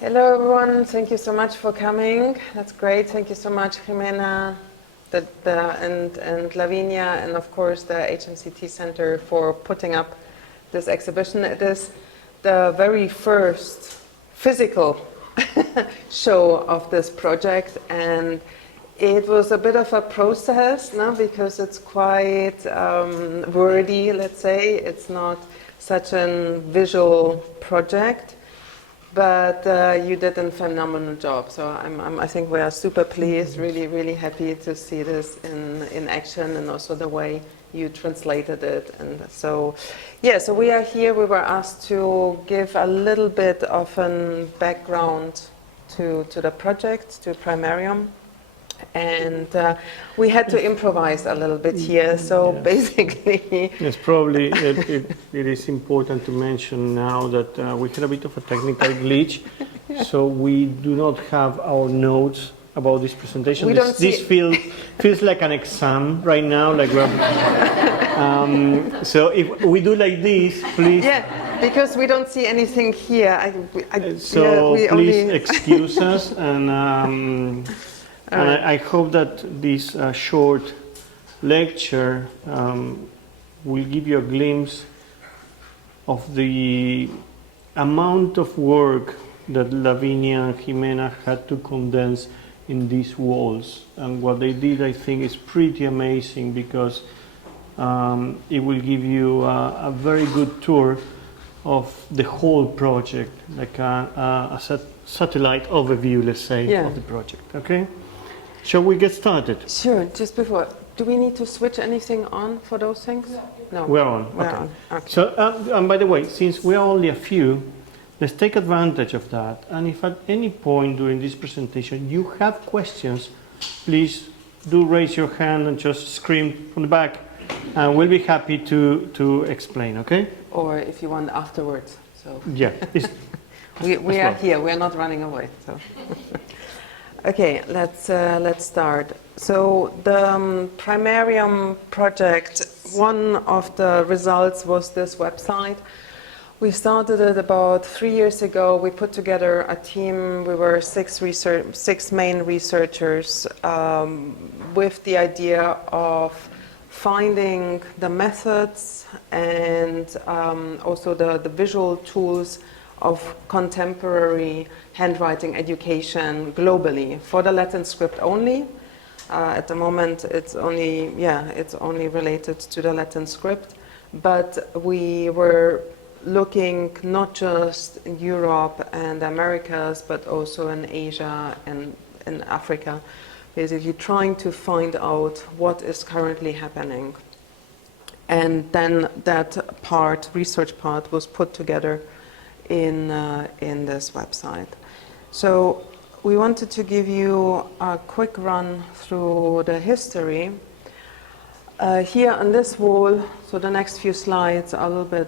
Hello everyone, thank you so much for coming. That's great. Thank you so much, Jimena and Lavinia, and of course the HMCT Center for putting up this exhibition. It is the very first physical show of this project, and it was a bit of a process, no? Because it's quite wordy, let's say. It's not such a visual project, but you did a phenomenal job. So I think we are super pleased, really, really happy to see this in action, and also the way you translated it. And so, yeah, so we are here. We were asked to give a little bit of a background to the project, to Primarium. And we had to improvise a little bit here. So basically, yes, probably it is important to mention now that we had a bit of a technical glitch, so we do not have our notes about this presentation. This feels like an exam right now, like we're, so if we do like this, please. Yeah, because we don't see anything here. Please excuse us, and I hope that this short lecture will give you a glimpse of the amount of work that Lavinia and Jimena had to condense in these walls. And what they did, I think, is pretty amazing, because it will give you a very good tour of the whole project, like a satellite overview, let's say, of the project. Okay? Shall we get started? Sure. Just before, do we need to switch anything on for those things? No. We're on. Okay. So, and by the way, since we are only a few, let's take advantage of that. And if at any point during this presentation you have questions, please do raise your hand and just scream from the back, and we'll be happy to explain. Okay? Or if you want afterwards. So. Yeah. we are here. We are not running away. So. Okay, let's start. So the Primarium project, one of the results was this website. We started it about 3 years ago. We put together a team. We were six main researchers with the idea of finding the methods and also the visual tools of contemporary handwriting education globally for the Latin script only. At the moment, it's only related to the Latin script, but we were looking not just in Europe and the Americas, but also in Asia and in Africa, basically trying to find out what is currently happening. And then that research part, was put together in this website. So we wanted to give you a quick run through the history. Here on this wall, so the next few slides are a little bit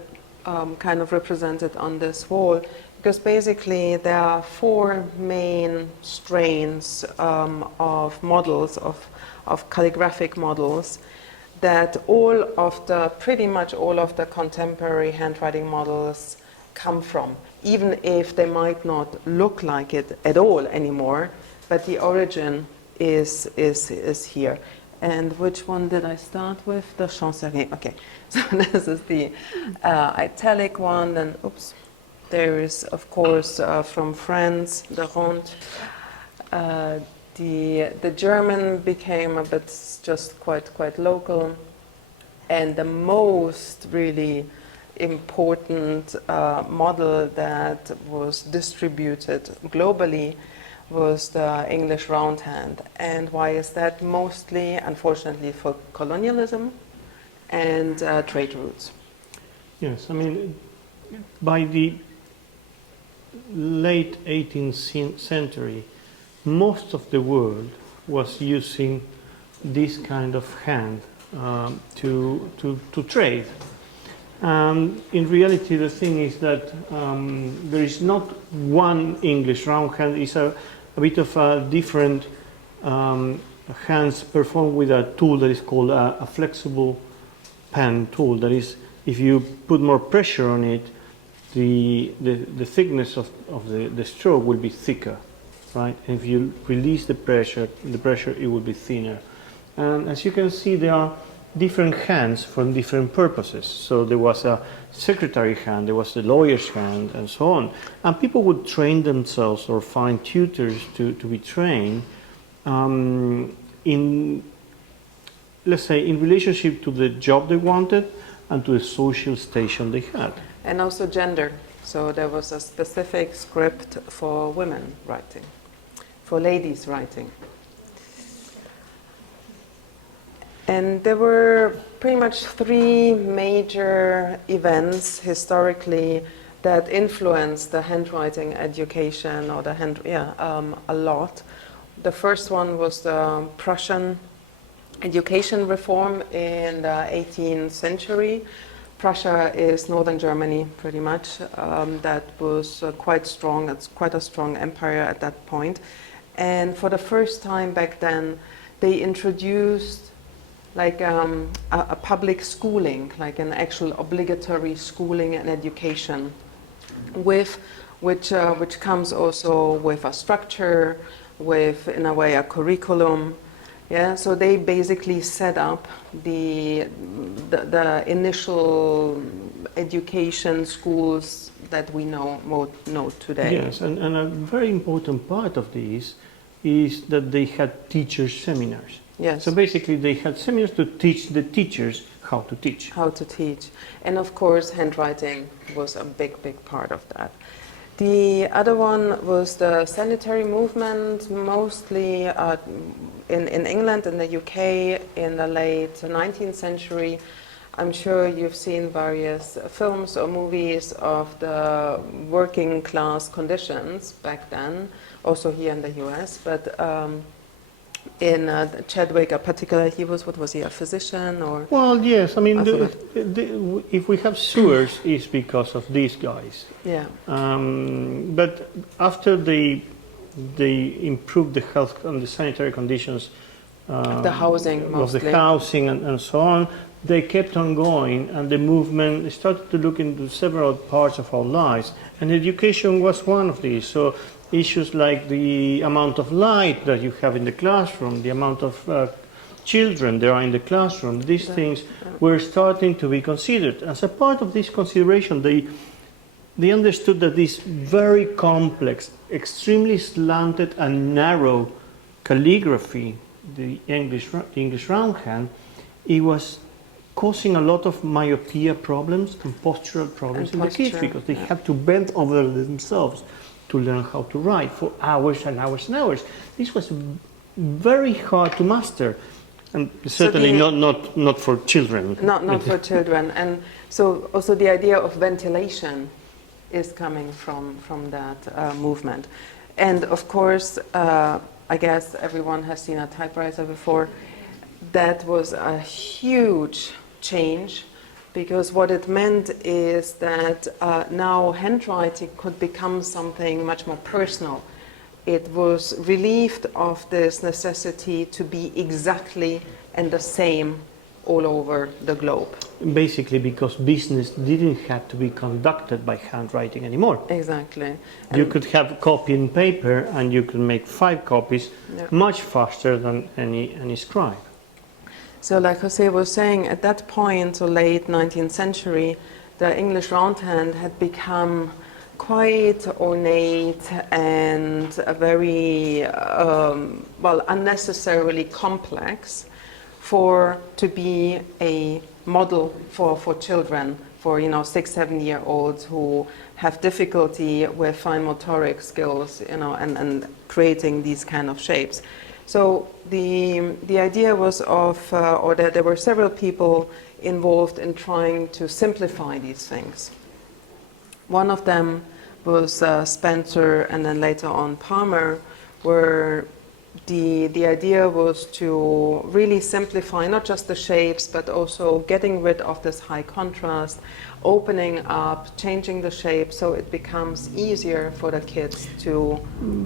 kind of represented on this wall, because basically there are 4 main strains of models, of calligraphic models, that pretty much all of the contemporary handwriting models come from, even if they might not look like it at all anymore, but the origin is here. And which one did I start with? The Chancerie. Okay, so this is the italic one. Then, oops, there is, of course, from France, the Ronde. The German became a bit just quite local, and the most really important model that was distributed globally was the English roundhand. And why is that? Mostly, unfortunately, for colonialism and trade routes. Yes, I mean, by the late 18th century, most of the world was using this kind of hand to trade. In reality, the thing is that there is not one English roundhand. It's a bit of a different hands performed with a tool that is called a flexible pen tool. That is, if you put more pressure on it, the thickness of the stroke will be thicker, right? And if you release the pressure it will be thinner. And as you can see, there are different hands for different purposes. So there was a secretary hand, there was the lawyer's hand, and so on. And people would train themselves or find tutors to be trained in, let's say, in relationship to the job they wanted and to the social station they had. And also gender. So there was a specific script for women writing, for ladies writing. And there were pretty much 3 major events historically that influenced the handwriting education or the a lot. The first one was the Prussian education reform in the 18th century. Prussia is northern Germany, pretty much. That was quite strong. It's quite a strong empire at that point. And for the first time back then, they introduced like a public schooling, like an actual obligatory schooling and education, which comes also with a structure, with, in a way, a curriculum. Yeah, so they basically set up the initial education schools that we know today. Yes, and a very important part of this is that they had teachers' seminars. Yes. So basically they had seminars to teach the teachers how to teach. How to teach. And of course handwriting was a big part of that. The other one was the sanitary movement, mostly in England and the UK in the late 19th century. I'm sure you've seen various films or movies of the working class conditions back then, also here in the US, but in Chadwick, particularly, what was he, a physician or? Well, yes. I mean, if we have sewers, it's because of these guys. Yeah. But after they improved the health and the sanitary conditions, the housing mostly. Of the housing and so on, they kept on going, and the movement started to look into several parts of our lives, and education was one of these. So issues like the amount of light that you have in the classroom, the amount of children there are in the classroom, these things were starting to be considered. As a part of this consideration, they understood that this very complex, extremely slanted and narrow calligraphy, the English roundhand, it was causing a lot of myopia problems and postural problems in the kids, because they had to bend over themselves to learn how to write for hours and hours and hours. This was very hard to master, and certainly not for children. Not for children. And so also the idea of ventilation is coming from that movement. And of course, I guess everyone has seen a typewriter before. That was a huge change, because what it meant is that now handwriting could become something much more personal. It was relieved of this necessity to be exactly and the same all over the globe. Basically because business didn't have to be conducted by handwriting anymore. Exactly. You could have copy and paper, and you could make 5 copies much faster than any scribe. So like Jose was saying, at that point, so late 19th century, the English roundhand had become quite ornate and a very, unnecessarily complex to be a model for children, for 6-7-year-olds who have difficulty with fine motoric skills, and creating these kind of shapes. So the idea was that there were several people involved in trying to simplify these things. One of them was Spencer, and then later on Palmer, where the idea was to really simplify not just the shapes, but also getting rid of this high contrast, opening up, changing the shape so it becomes easier for the kids to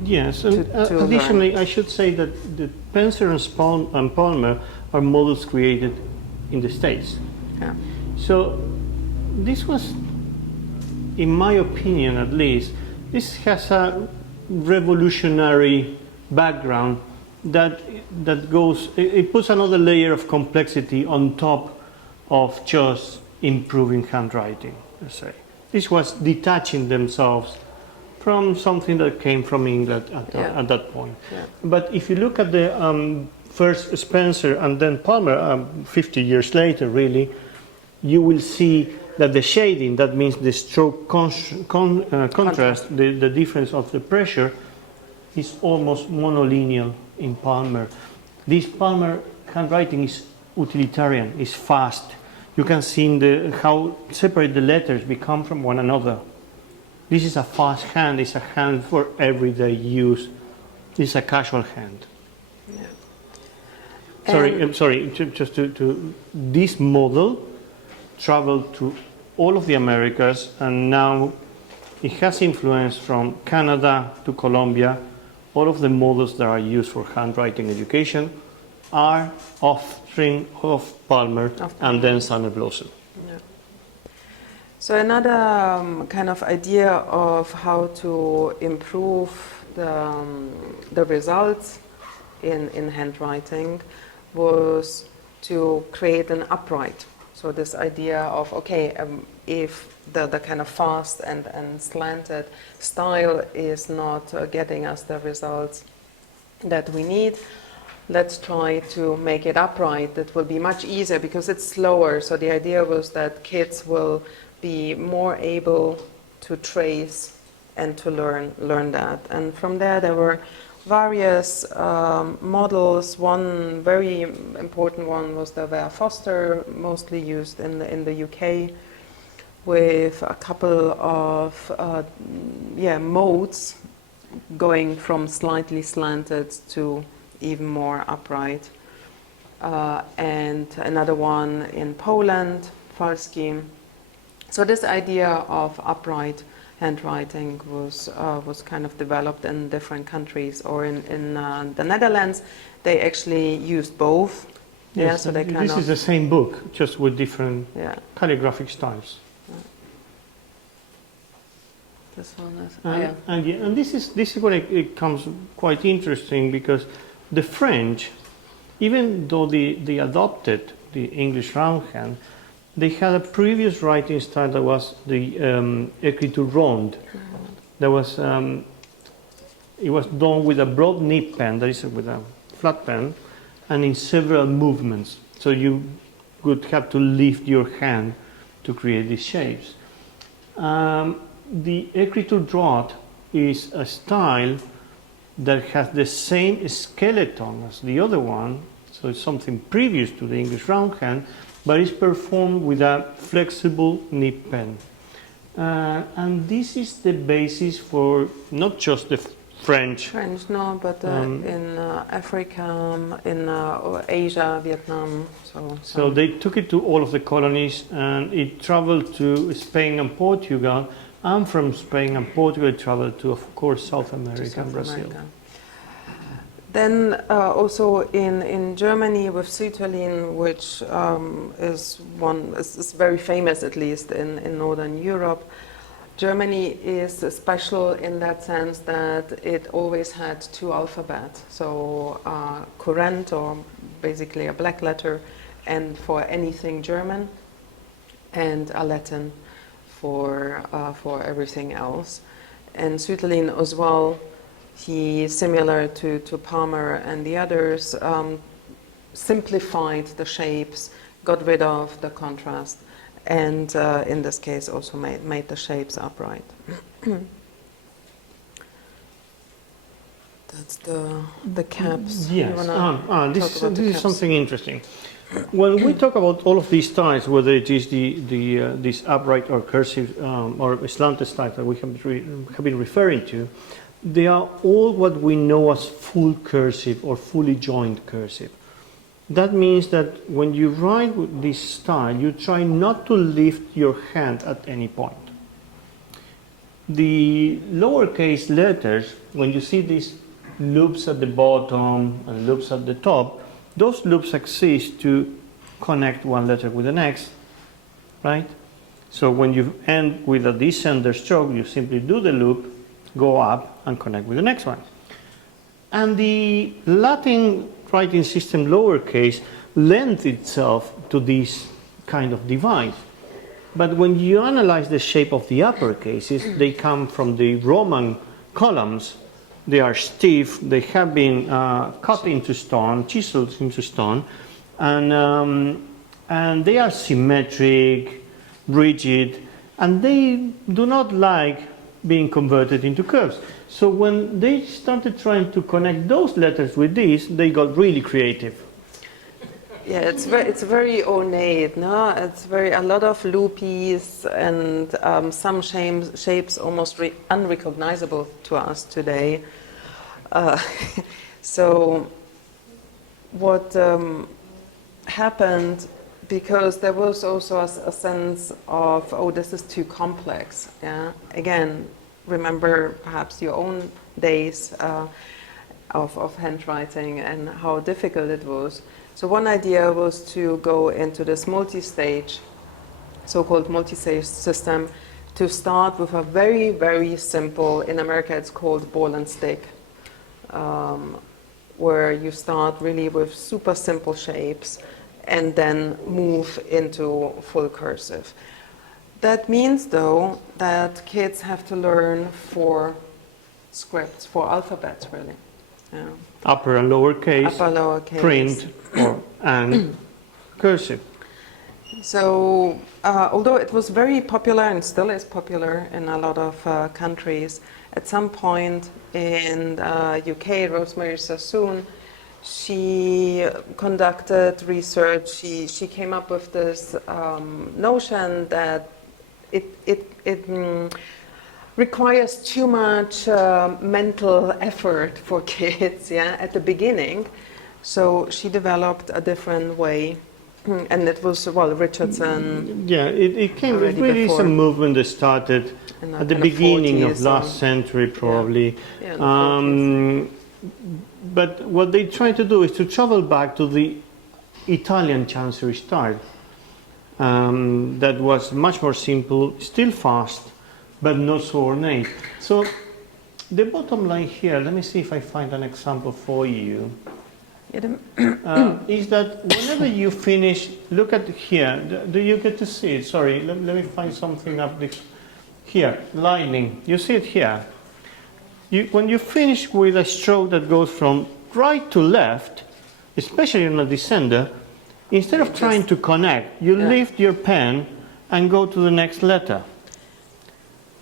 Yes, and additionally, learn. I should say that the Spencer and Palmer are models created in the States. Yeah. So this was in my opinion at least, this has a revolutionary background that goes, it puts another layer of complexity on top of just improving handwriting, let's say. This was detaching themselves from something that came from England at that point. Yeah. But if you look at the first Spencer and then Palmer, 50 years later really, you will see that the shading, that means the stroke contrast, the difference of the pressure, is almost monolineal in Palmer. This Palmer handwriting is utilitarian, is fast. You can see in how separate the letters become from one another. This is a fast hand, it's a hand for everyday use. This is a casual hand. Yeah. Sorry, just to this model traveled to all of the Americas, and now it has influence from Canada to Colombia. All of the models that are used for handwriting education are offspring of Palmer and then Sander-Blossen. Yeah. So another kind of idea of how to improve the results in handwriting was to create an upright. So this idea of, okay, if the kind of fast and slanted style is not getting us the results that we need, let's try to make it upright. That will be much easier because it's slower. So the idea was that kids will be more able to trace and to learn that. And from there were various models. One very important one was the Ware Foster, mostly used in the UK, with a couple of modes going from slightly slanted to even more upright. And another one in Poland, Falski. So this idea of upright handwriting was kind of developed in different countries, or in the Netherlands they actually used both. Yes, yeah, so they this is the same book, just with different calligraphic styles. This one is, and this is where it comes quite interesting, because the French, even though they adopted the English roundhand, they had a previous writing style that was the écriture ronde. That was it was done with a broad nib pen, that is with a flat pen, and in several movements. So you would have to lift your hand to create these shapes. The écriture droite is a style that has the same skeleton as the other one, so it's something previous to the English roundhand, but it's performed with a flexible nib pen. And this is the basis for not just the French, no, but in Africa, in Asia, Vietnam. So they took it to all of the colonies, and it traveled to Spain and Portugal. And from Spain and Portugal, it traveled to, of course, South America and Brazil. Then also in Germany with Sütterlin, which is very famous, at least in Northern Europe. Germany is special in that sense that it always had two alphabets. So Kurrent, or basically a black letter, and for anything German, and a Latin for everything else. And Sütterlin as well, he, similar to Palmer and the others, simplified the shapes, got rid of the contrast, and in this case also made the shapes upright. That's the caps. Yes. This is something interesting. When we talk about all of these styles, whether it is this upright or cursive or slanted style that we have been referring to, they are all what we know as full cursive or fully joined cursive. That means that when you write with this style, you try not to lift your hand at any point. The lowercase letters, when you see these loops at the bottom and loops at the top, those loops exist to connect one letter with the next, right? So when you end with a descender stroke, you simply do the loop, go up, and connect with the next one. And the Latin writing system lowercase lends itself to this kind of device. But when you analyze the shape of the uppercases, they come from the Roman columns. They are stiff, they have been cut into stone, chiseled into stone, and they are symmetric, rigid, and they do not like being converted into curves. So when they started trying to connect those letters with these, they got really creative. Yeah, it's very ornate, no? It's a lot of loopies and some shapes almost unrecognizable to us today. So what happened, because there was also a sense of, oh, this is too complex. Yeah. Again, remember perhaps your own days of handwriting and how difficult it was. So one idea was to go into this multi-stage, so-called multi-stage system, to start with a very, very simple, in America it's called ball and stick, where you start really with super simple shapes and then move into full cursive. That means, though, that kids have to learn 4 scripts, 4 alphabets, really. Yeah. Upper and lowercase, print, and cursive. So, although it was very popular and still is popular in a lot of countries, at some point in UK, Rosemary Sassoon, she conducted research. She came up with this notion that it requires too much mental effort for kids, yeah, at the beginning. So she developed a different way, and it was, well, Richardson. Yeah, it came. It really is a movement that started at the beginning of last century, probably. Yeah, but what they try to do is to travel back to the Italian chancery style. That was much more simple, still fast, but not so ornate. So the bottom line here, let me see if I find an example for you, is that whenever you finish, look at here, do you get to see it? Sorry, let me find something up here, lightning, you see it here. When you finish with a stroke that goes from right to left, especially on a descender, instead of trying to connect, you lift your pen and go to the next letter.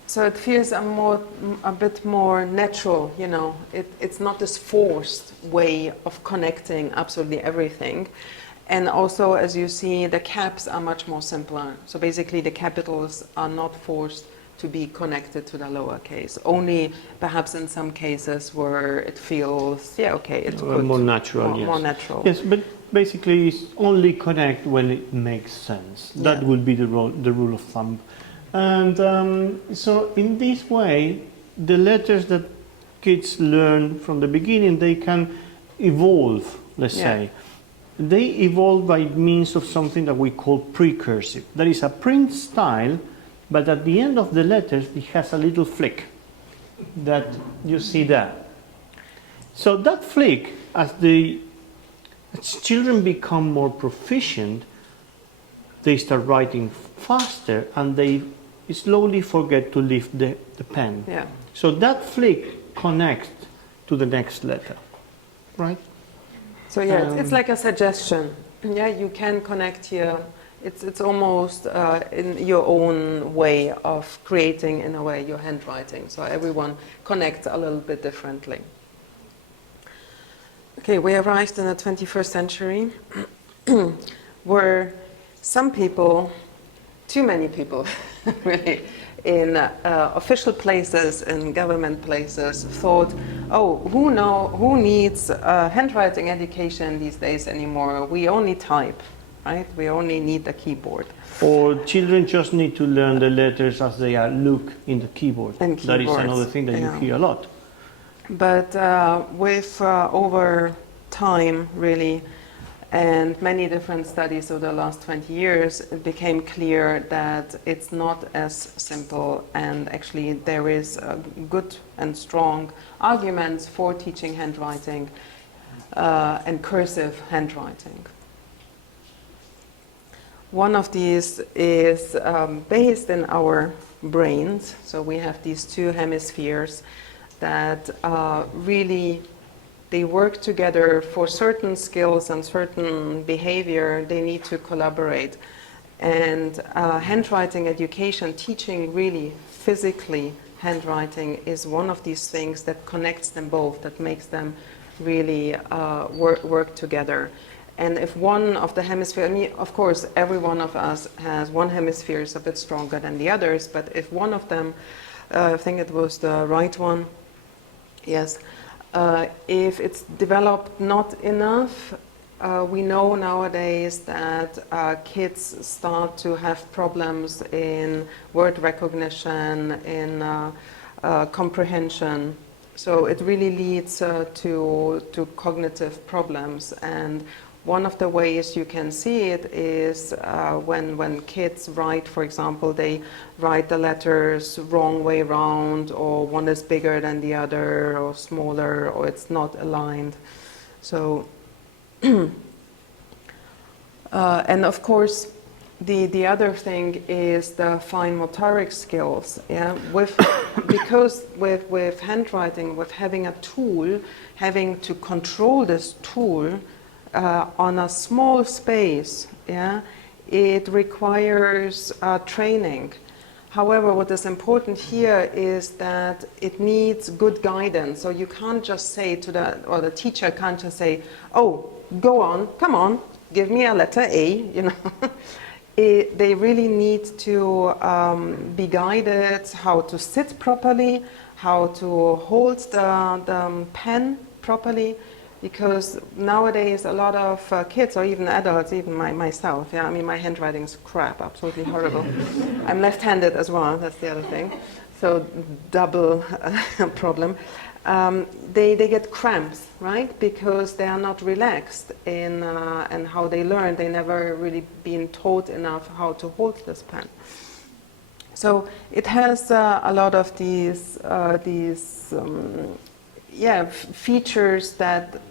So it feels a bit more natural, you know. It's not this forced way of connecting absolutely everything. And also, as you see, the caps are much more simpler. So basically the capitals are not forced to be connected to the lowercase. Only perhaps in some cases where it feels, yeah, okay, it's more natural. More natural. Yes, but basically it's only connect when it makes sense. That would be the rule of thumb. And so in this way, the letters that kids learn from the beginning, they can evolve, let's say. They evolve by means of something that we call precursive. That is a print style, but at the end of the letters, it has a little flick that you see there. So that flick, as children become more proficient, they start writing faster and they slowly forget to lift the pen. Yeah. So that flick connects to the next letter, right? So yeah, it's like a suggestion. Yeah, you can connect here. It's almost in your own way of creating, in a way, your handwriting. So everyone connects a little bit differently. Okay, we arrived in the 21st century where some people, too many people, really, in official places, in government places, thought, oh, who needs handwriting education these days anymore? We only type, right? We only need the keyboard. Or children just need to learn the letters as they are look in the keyboard. And that is another thing that you hear a lot. But with over time, really, And many different studies over the last 20 years, it became clear that it's not as simple, and actually there is good and strong arguments for teaching handwriting and cursive handwriting. One of these is based in our brains. So we have these two hemispheres that really, they work together for certain skills and certain behavior. They need to collaborate. And handwriting education, teaching really physically handwriting, is one of these things that connects them both, that makes them really work together. And if one of the hemispheres, I mean, of course, every one of us has one hemisphere is a bit stronger than the others, but if one of them, I think it was the right one, yes, if it's developed not enough, we know nowadays that kids start to have problems in word recognition, in comprehension. So it really leads to cognitive problems. And one of the ways you can see it is when kids write, for example, they write the letters wrong way round, or one is bigger than the other, or smaller, or it's not aligned. So, and of course, the other thing is the fine motoric skills. Yeah, because with handwriting, with having a tool, having to control this tool on a small space, yeah, it requires training. However, what is important here is that it needs good guidance. So you can't just say to the teacher can't just say, "Oh, go on, come on, give me a letter A," you know. They really need to be guided how to sit properly, how to hold the pen properly, because nowadays a lot of kids, or even adults, even myself, yeah, I mean, my handwriting is crap, absolutely horrible. I'm left-handed as well, that's the other thing, so double problem. They get cramps, right? Because they are not relaxed in how they learn. They never really been taught enough how to hold this pen. So it has a lot of these features that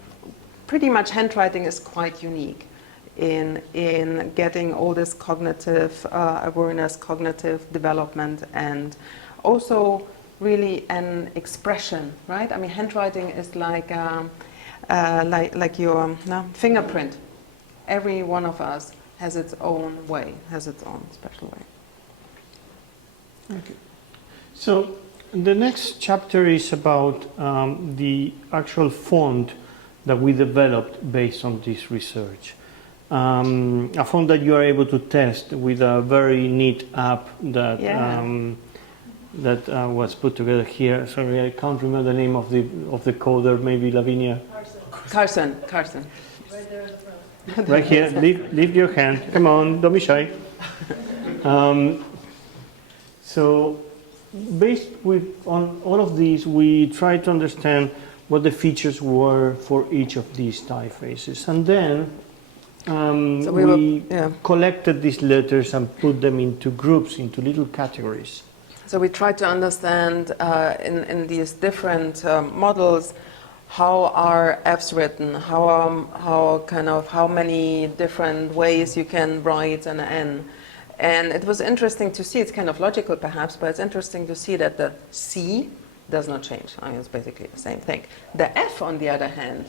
pretty much handwriting is quite unique in getting all this cognitive awareness, cognitive development, and also really an expression, right? I mean, handwriting is like your fingerprint. Every one of us has its own way, has its own special way. Okay. So the next chapter is about the actual font that we developed based on this research. A font that you are able to test with a very neat app that that was put together here. Sorry, I can't remember the name of the coder. Maybe Lavinia. Carson. Right there in the front. Right here. Leave your hand. Come on, don't be shy. So, based on all of these, we tried to understand what the features were for each of these typefaces, and then So we collected these letters and put them into groups, into little categories. So we tried to understand in these different models, how are F's written, how many different ways you can write an N. And it was interesting to see, it's kind of logical perhaps, but it's interesting to see that the C does not change. I mean, it's basically the same thing. The F, on the other hand,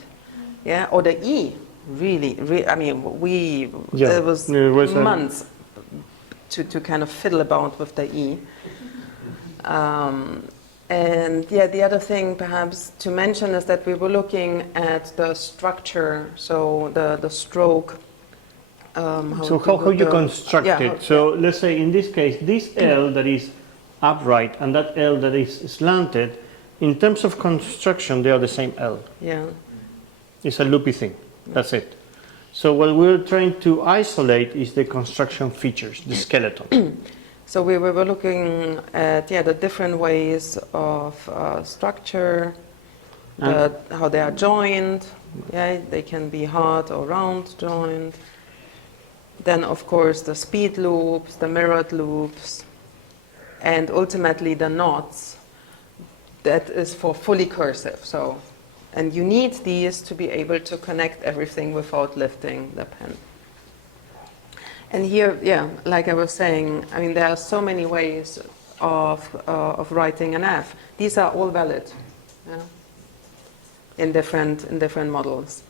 yeah, or the E, really I mean, it was months to kind of fiddle about with the E. And yeah, the other thing perhaps to mention is that we were looking at the structure, so the stroke. How you construct it. So let's say in this case, this L that is upright and that L that is slanted, in terms of construction, they are the same L. Yeah. It's a loopy thing. That's it. So what we're trying to isolate is the construction features, the skeleton. So we were looking at the different ways of structure, how they are joined, Yeah, they can be hard or round joined. Then, of course, the speed loops, the mirrored loops, and ultimately the knots. That is for fully cursive. So, and you need these to be able to connect everything without lifting the pen. And here, yeah, like I was saying, I mean, there are so many ways of writing an F. These are all valid, yeah, in different models.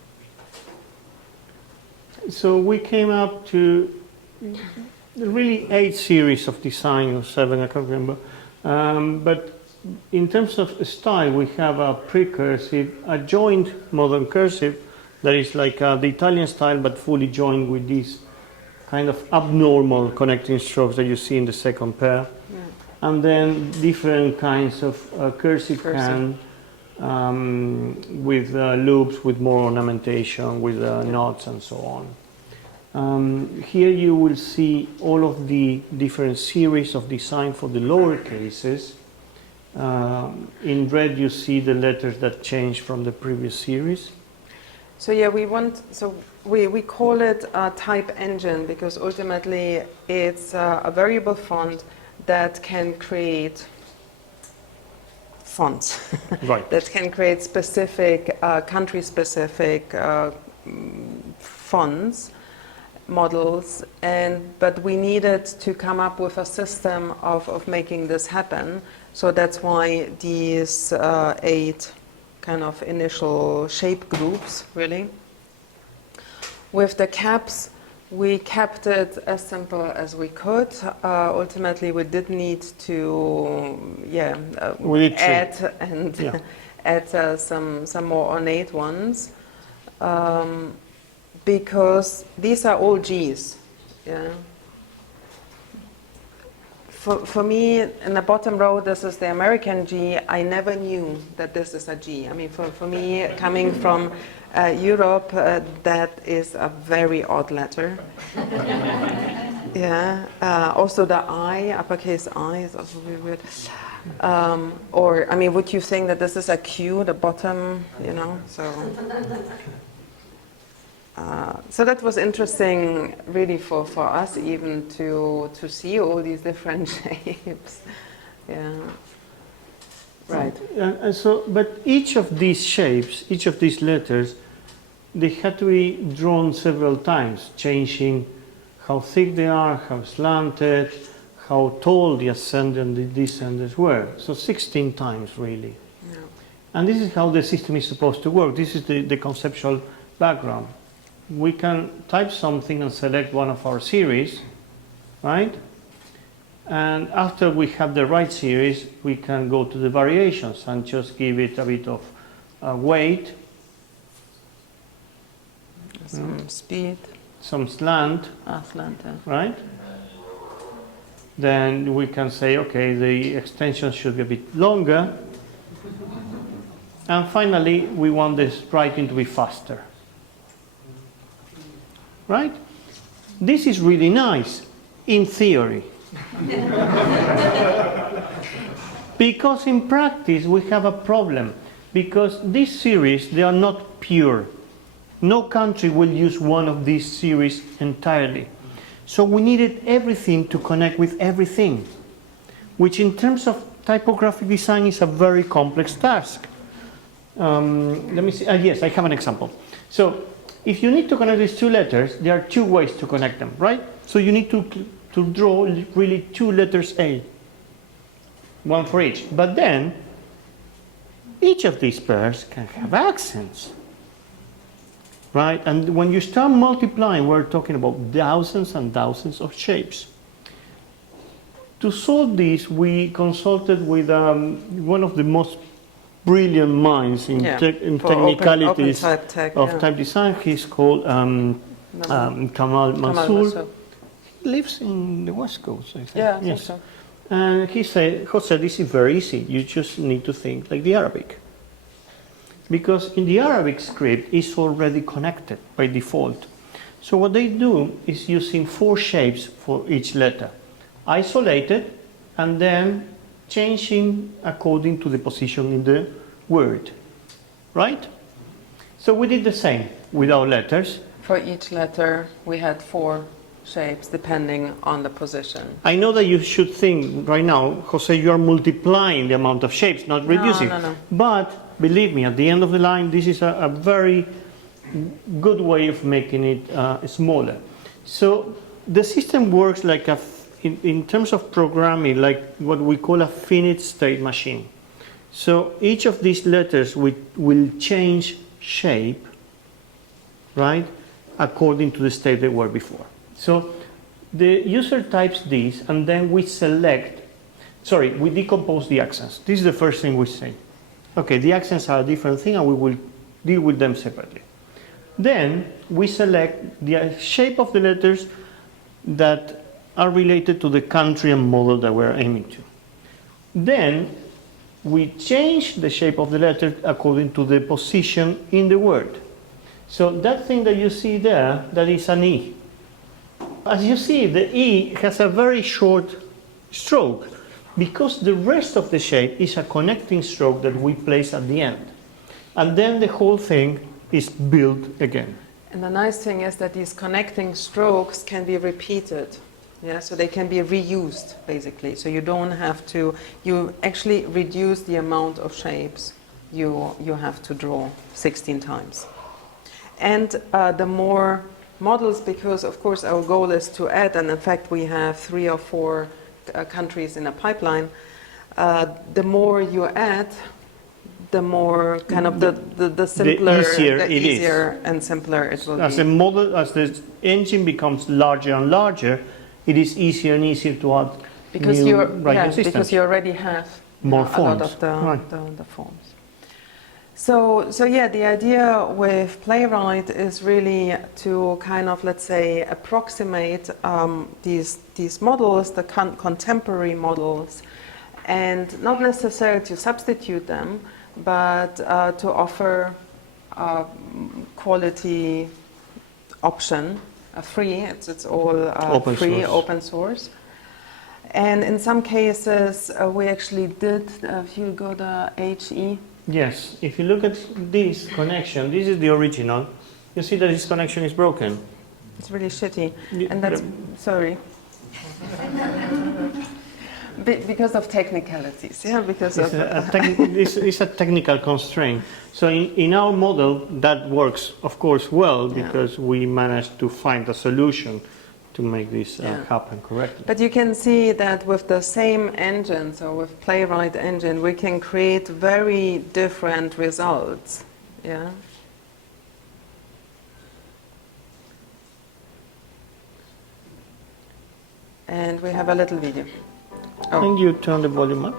So we came up to really 8 series of design, or 7, I can't remember. But in terms of style, we have a pre-cursive, a joined modern cursive that is like the Italian style, but fully joined with these kind of abnormal connecting strokes that you see in the second pair. Yeah. And then different kinds of cursive hand with loops, with more ornamentation, with knots and so on. Here you will see all of the different series of design for the lower cases. In red you see the letters that change from the previous series. So yeah, we call it a type engine because ultimately it's a variable font that can create fonts. Right. That can create specific country-specific fonts, models, but we needed to come up with a system of making this happen. So that's why these 8 kind of initial shape groups, really. With the caps, we kept it as simple as we could. Ultimately, we did need to, add and add some more ornate ones, because these are all G's. Yeah. For me, in the bottom row, this is the American G. I never knew that this is a G. I mean, for me, coming from Europe, that is a very odd letter. Yeah. Also, the I, uppercase I, is also very weird. Or, I mean, would you think that this is a Q, the bottom, you know? So that was interesting, really, for us even to see all these different shapes. Yeah. Right. But each of these shapes, each of these letters, they had to be drawn several times, changing how thick they are, how slanted, how tall the ascendant and the descendants were. So 16 times, really. Yeah. And this is how the system is supposed to work. This is the conceptual background. We can type something and select one of our series, right? And after we have the right series, we can go to the variations and just give it a bit of weight. Some speed. Some slant. Slant, yeah. Right? Then we can say, okay, the extension should be a bit longer. And finally, we want this writing to be faster. Right? This is really nice, in theory. Because in practice we have a problem. Because these series, they are not pure. No country will use one of these series entirely. So we needed everything to connect with everything, which in terms of typographic design is a very complex task. Let me see. Yes, I have an example. So if you need to connect these 2 letters, there are 2 ways to connect them, right? So you need to draw really 2 letters A, one for each. But then, each of these pairs can have accents, right? And when you start multiplying, we're talking about thousands and thousands of shapes. To solve this, we consulted with one of the most brilliant minds in technicalities of type design. He's called Kamal Mansour. He lives in the West Coast, I think. Yeah, I yes. think so. And he said, Jose, this is very easy. You just need to think like the Arabic. Because in the Arabic script, it's already connected by default. So what they do is using 4 shapes for each letter. Isolated, and then changing according to the position in the word, right? So we did the same with our letters. For each letter, we had 4 shapes depending on the position. I know that you should think right now, Jose, you are multiplying the amount of shapes, not reducing. No. But believe me, at the end of the line, this is a very good way of making it smaller. So the system works like in terms of programming, like what we call a finite state machine. So each of these letters will change shape, right, according to the state they were before. So the user types this, and then we we decompose the accents. This is the first thing we say. Okay, the accents are a different thing, and we will deal with them separately. Then we select the shape of the letters that are related to the country and model that we're aiming to. Then we change the shape of the letter according to the position in the word. So that thing that you see there, that is an E. As you see, the E has a very short stroke because the rest of the shape is a connecting stroke that we place at the end. And then the whole thing is built again. And the nice thing is that these connecting strokes can be repeated. Yeah, so they can be reused, basically. So you don't have to, you actually reduce the amount of shapes you have to draw 16 times. And the more models, because of course our goal is to add, and in fact we have 3 or 4 countries in a pipeline, the more you add, the more kind of the simpler, the easier and simpler it will as be. a model, as the engine becomes larger and larger, it is easier and easier to add because new writing systems. Because you already have more a forms. lot of the forms. So yeah, the idea with Playwrite is really to kind of, let's say, approximate these models, the contemporary models, and not necessarily to substitute them, but to offer a quality option, free. It's all free, open source. And in some cases, we actually did. If you go to HE. Yes, if you look at this connection, this is the original. You see that this connection is broken. It's really shitty, and that's sorry. Because of technicalities, yeah. Because it's a technical constraint. So in our model, that works, of course, well because we managed to find a solution to make this happen correctly. But you can see that with the same engine, so with Playwright engine, we can create very different results. Yeah. And we have a little video. Oh. Can you turn the volume up?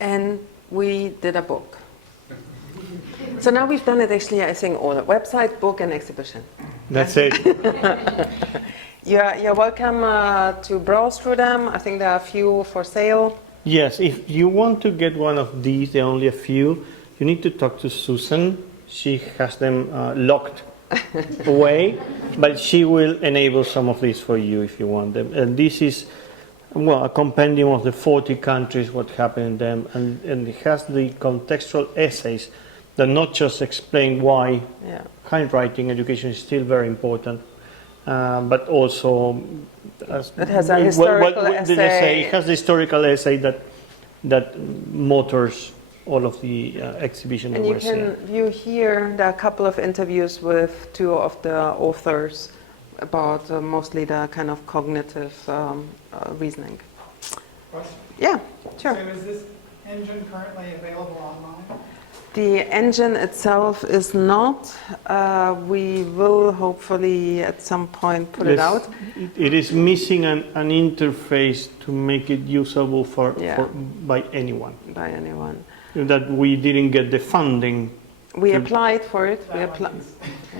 And we did a book. So now we've done it actually, I think, all: website, book, and exhibition. That's it. You're welcome to browse through them. I think there are a few for sale. Yes, if you want to get one of these, there are only a few. You need to talk to Susan. She has them locked away, but she will enable some of these for you if you want them. And this is, well, a compendium of the 40 countries, what happened in them, and it has the contextual essays that not just explain why handwriting education is still very important, but also it has a historical essay. It has the historical essay that motors all of the exhibition. And you can view here, there are a couple of interviews with 2 of the authors about mostly the kind of cognitive reasoning. Question? Yeah, sure. So is this engine currently available online? The engine itself is not. We will hopefully at some point put it out. It is missing an interface to make it usable by anyone. By anyone. That we didn't get the funding. We applied for it.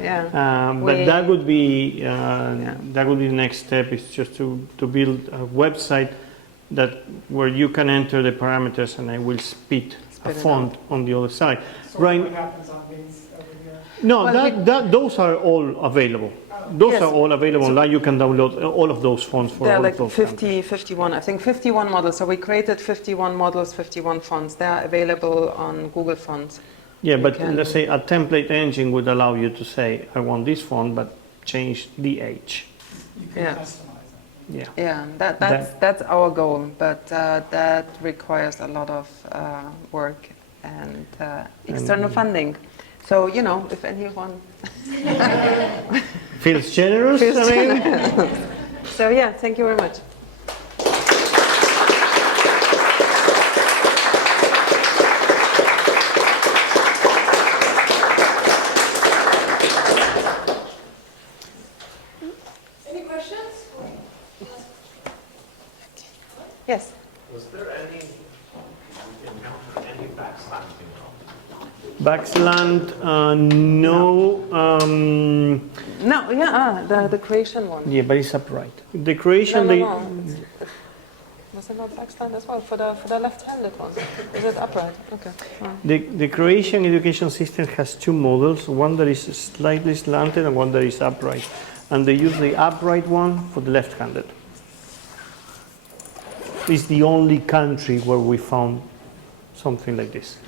Yeah. But that would be the next step. Is just to build a website where you can enter the parameters and I will spit a font on the other side. So what happens on these over here? No, those are all available. Those are all available online. You can download all of those fonts for there all are of those 51, I think 51 models. So we created 51 models, 51 fonts. They are available on Google Fonts. Yeah, but let's say a template engine would allow you to say, I want this font, but change the H. You can customize it. Yeah, that's our goal, but that requires a lot of work and external funding. So, you know, if anyone feels generous, So yeah, thank you very much. Any questions? Yes. Was there any backslanting? Backslant, no. No, the creation one. Yeah, but it's upright. The creation, No. Was it not backslant as well for the left-handed one? Is it upright? Okay. the Croatian education system has two models, one that is slightly slanted and one that is upright. And they use the upright one for the left-handed. It's the only country where we found something like this,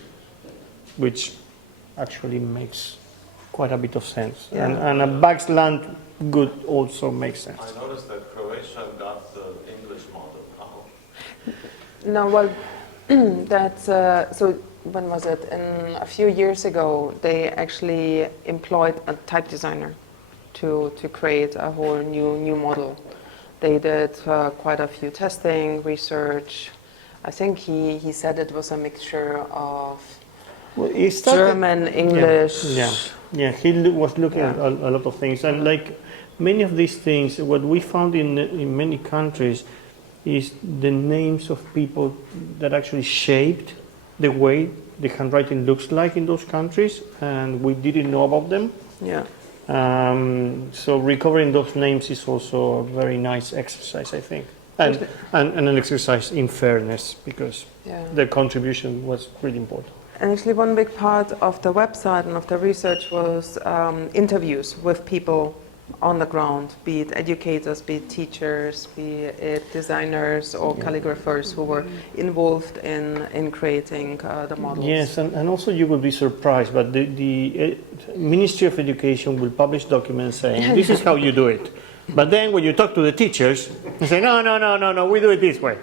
which actually makes quite a bit of sense. Yeah. And a backslant good also makes sense. I noticed that Croatia got the English model. How? No, well, that's so. When was it? A few years ago, they actually employed a type designer to create a whole new model. They did quite a few testing, research. I think he said it was a mixture of German, English. Yeah. He was looking at a lot of things, and like many of these things, what we found in many countries is the names of people that actually shaped the way the handwriting looks like in those countries, and we didn't know about them. Yeah. So recovering those names is also a very nice exercise, I think, and an exercise in fairness, because their contribution was really important. And actually one big part of the website and of the research was interviews with people on the ground, be it educators, be it teachers, be it designers or calligraphers who were involved in creating the models. Yes, and also you will be surprised, but the Ministry of Education will publish documents saying, this is how you do it. But then when you talk to the teachers, they say, no, we do it this way.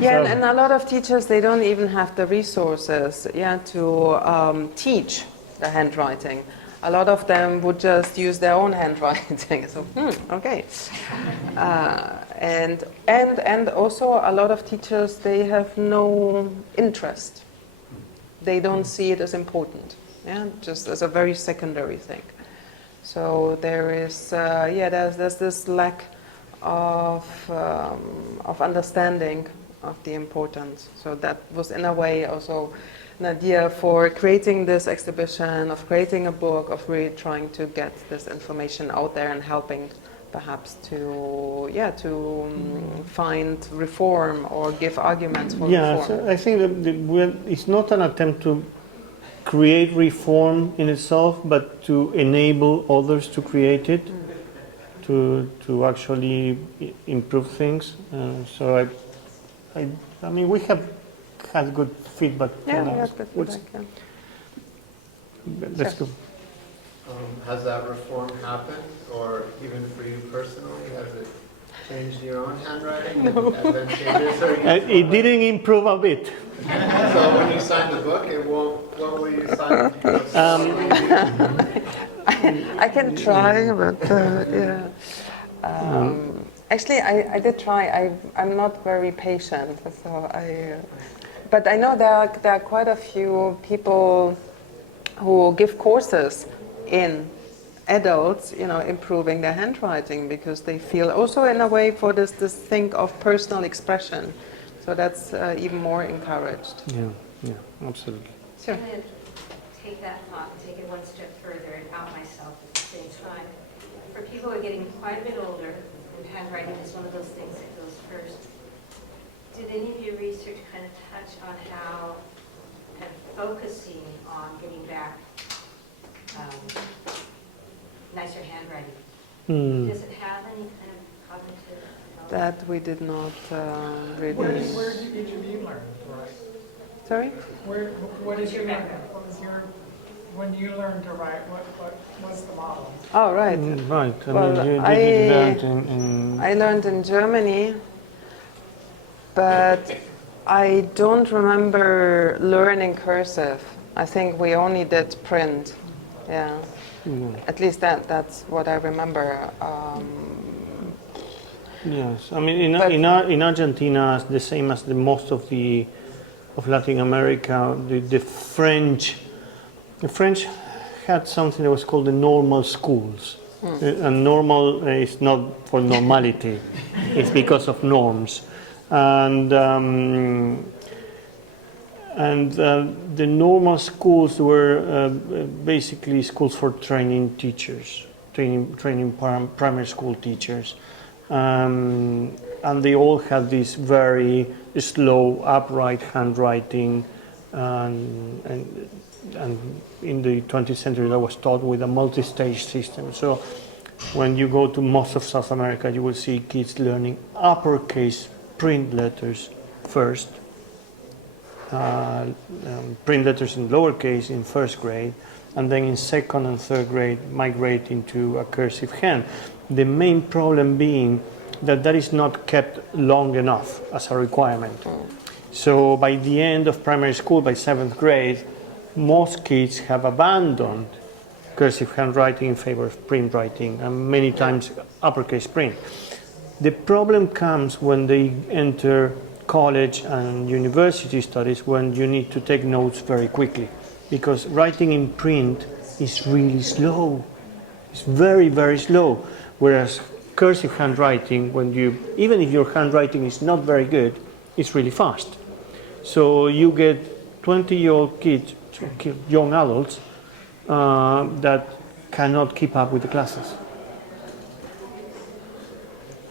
Yeah, and a lot of teachers, they don't even have the resources to teach the handwriting. A lot of them would just use their own handwriting. So, okay. And also a lot of teachers, they have no interest. They don't see it as important. Yeah, just as a very secondary thing. So there is, there's this lack of understanding of the importance. So that was in a way also an idea for creating this exhibition, of creating a book, of really trying to get this information out there and helping perhaps to find reform or give arguments for reform. Yeah, so I think that it's not an attempt to create reform in itself, but to enable others to create it, to actually improve things. So I mean, we have had good feedback. Yeah, we had good feedback. Let's go. Has that reform happened, or even for you personally, has it changed your own handwriting? No. It didn't improve a bit. So when you signed the book, what will you sign? I can try, but yeah. Actually, I did try. I'm not very patient, so but I know there are quite a few people who give courses in adults, improving their handwriting, because they feel also in a way for this thing of personal expression. So that's even more encouraged. Yeah, absolutely. Sure. I'm going to take that thought and take it one step further and out myself at the same time. For people who are getting quite a bit older, and handwriting is one of those things that goes first, did any of your research kind of touch on how kind of focusing on getting back nicer handwriting? Does it have any kind of cognitive development? That we did not really. Where did each of you learn to write? Sorry? What did you learn? What was your, when you learned to write, what was the model? Oh, right. Right. Well, you did that in I learned in Germany, but I don't remember learning cursive. I think we only did print. Yeah. At least that's what I remember. Yes, I mean in Argentina, the same as the most of Latin America, the French had something that was called the normal schools. And normal is not for normality; it's because of norms. And the normal schools were basically schools for training teachers, training primary school teachers. And they all had this very slow, upright handwriting, and in the 20th century that was taught with a multi-stage system. So when you go to most of South America, you will see kids learning uppercase print letters first, print letters in lowercase in first grade, and then in second and third grade migrate into a cursive hand. The main problem being that is not kept long enough as a requirement. So by the end of primary school, by 7th grade, most kids have abandoned cursive handwriting in favor of print writing, and many times uppercase print. The problem comes when they enter college and university studies, when you need to take notes very quickly, because writing in print is really slow. It's very, very slow. Whereas cursive handwriting, even if your handwriting is not very good, it's really fast. So you get 20-year-old kids, young adults, that cannot keep up with the classes.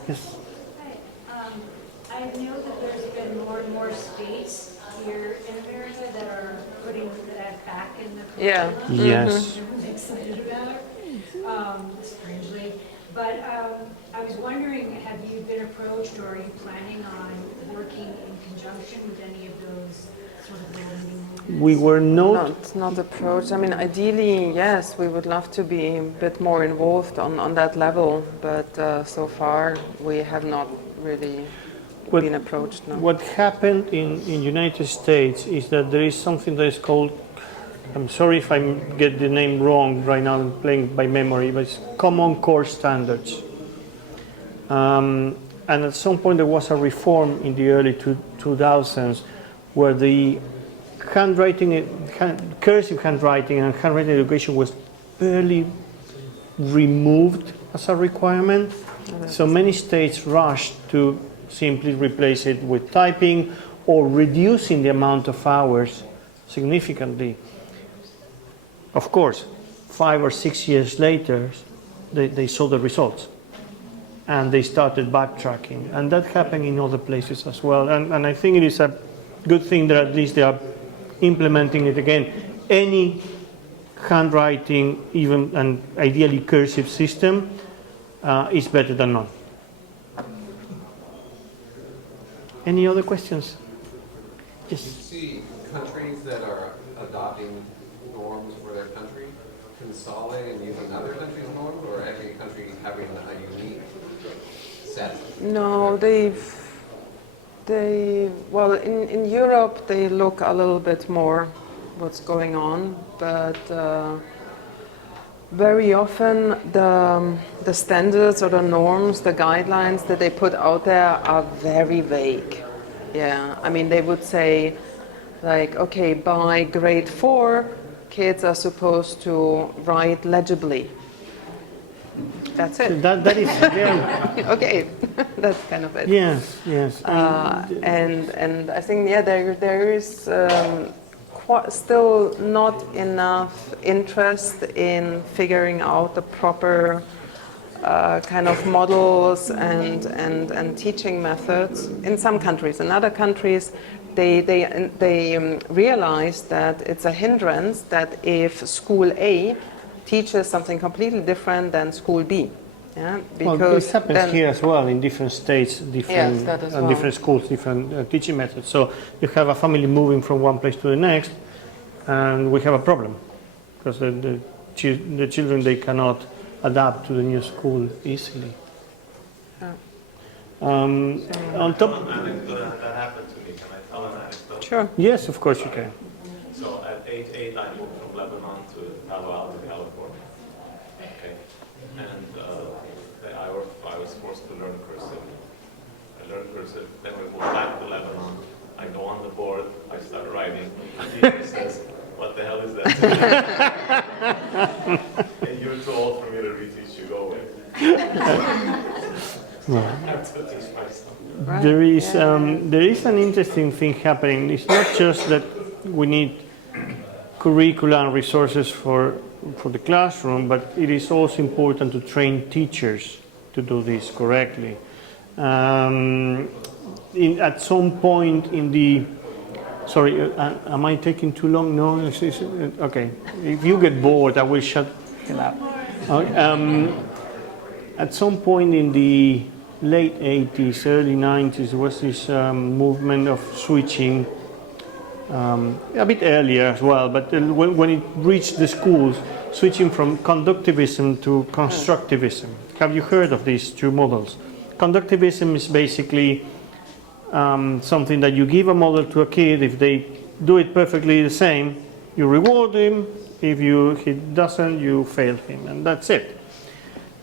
Yes. Hi. I know that there's been more and more states here in America that are putting that back in the curriculum. Yeah. Yes. I'm excited about it, strangely. But I was wondering, have you been approached, or are you planning on working in conjunction with any of those sort of learning movements? We were not. Not approached. I mean, ideally, yes, we would love to be a bit more involved on that level, but so far we have not really been approached. No. What happened in United States is that there is something that is called, I'm sorry if I get the name wrong right now, I'm playing by memory, but it's Common Core Standards. And at some point there was a reform in the early 2000s where the cursive handwriting and handwriting education was barely removed as a requirement. So many states rushed to simply replace it with typing or reducing the amount of hours significantly. Of course, 5 or 6 years later, they saw the results and they started backtracking. And that happened in other places as well. And I think it is a good thing that at least they are implementing it again. Any handwriting, even an ideally cursive system, is better than none. Any other questions? Yes. Do you see countries that are adopting norms for their country consolidating and using other countries' norms, or every country having a unique set? No, well, in Europe they look a little bit more what's going on, but very often the standards or the norms, the guidelines that they put out there are very vague. Yeah, I mean, they would say, like, okay, by grade 4, kids are supposed to write legibly. That's it. That is very... Okay, that's kind of it. Yes. And I think there is still not enough interest in figuring out the proper kind of models and teaching methods in some countries. In other countries, they realize that it's a hindrance that if school A teaches something completely different than school B. Yeah, because this happens here as well in different states, different schools, different teaching methods. So you have a family moving from one place to the next, and we have a problem because the children, they cannot adapt to the new school easily. On top, That happened to me. Can I tell an anecdote? Sure. Yes, of course you can. So at age 8, I moved from Lebanon to Palo Alto, California. Okay, and I was forced to learn Cursive. I learned Cursive. Then we moved back to Lebanon. I go on the board. I start writing. The teacher says, "What the hell is that?" And you're too old for me to reteach you. Go away. I have to teach myself. Right. There is an interesting thing happening. It's not just that we need curricula and resources for the classroom, but it is also important to train teachers to do this correctly. At some point in the... Sorry, am I taking too long? No? Okay. If you get bored, I will shut it up. At some point in the late 80s, early 90s, there was this movement of switching, a bit earlier as well, but when it reached the schools, switching from conductivism to constructivism. Have you heard of these two models? Conductivism is basically something that you give a model to a kid. If they do it perfectly the same, you reward him. If he doesn't, you fail him, and that's it.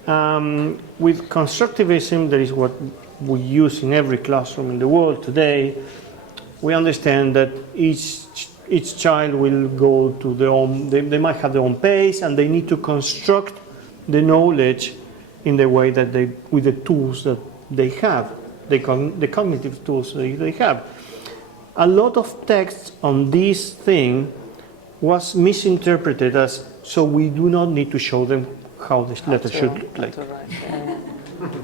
With constructivism, that is what we use in every classroom in the world today. We understand that each child will go to their own, they might have their own pace, and they need to construct the knowledge in the way that with the tools that they have, the cognitive tools they have. A lot of text on this thing was misinterpreted as, so we do not need to show them how this letter should look like.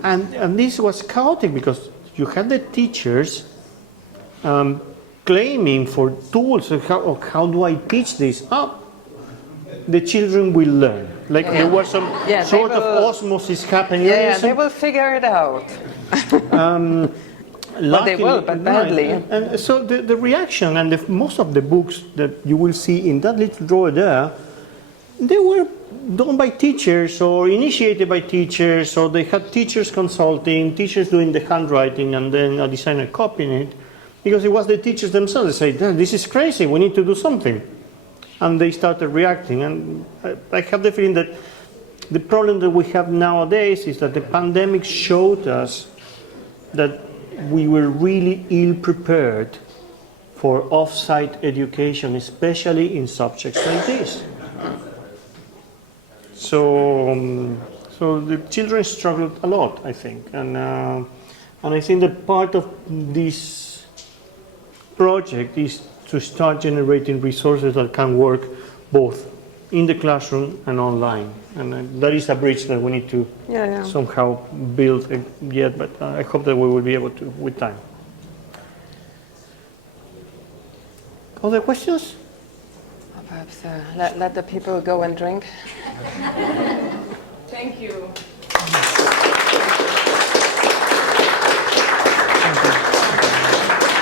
And this was chaotic because you had the teachers claiming for tools of how do I teach this? The children will learn. Like there was some sort of osmosis happening. Yeah, they will figure it out. But they will, but badly. Right. And so the reaction and most of the books that you will see in that little drawer there, they were done by teachers or initiated by teachers, or they had teachers consulting, teachers doing the handwriting, and then a designer copying it, because it was the teachers themselves that said, this is crazy, we need to do something. And they started reacting. And I have the feeling that the problem that we have nowadays is that the pandemic showed us that we were really ill-prepared for off-site education, especially in subjects like this. So the children struggled a lot, I think, and I think that part of this project is to start generating resources that can work both in the classroom and online, and that is a bridge that we need to somehow build yet, but I hope that we will be able to with time. Other questions? Perhaps let the people go and drink. Thank you.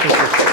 Thank you.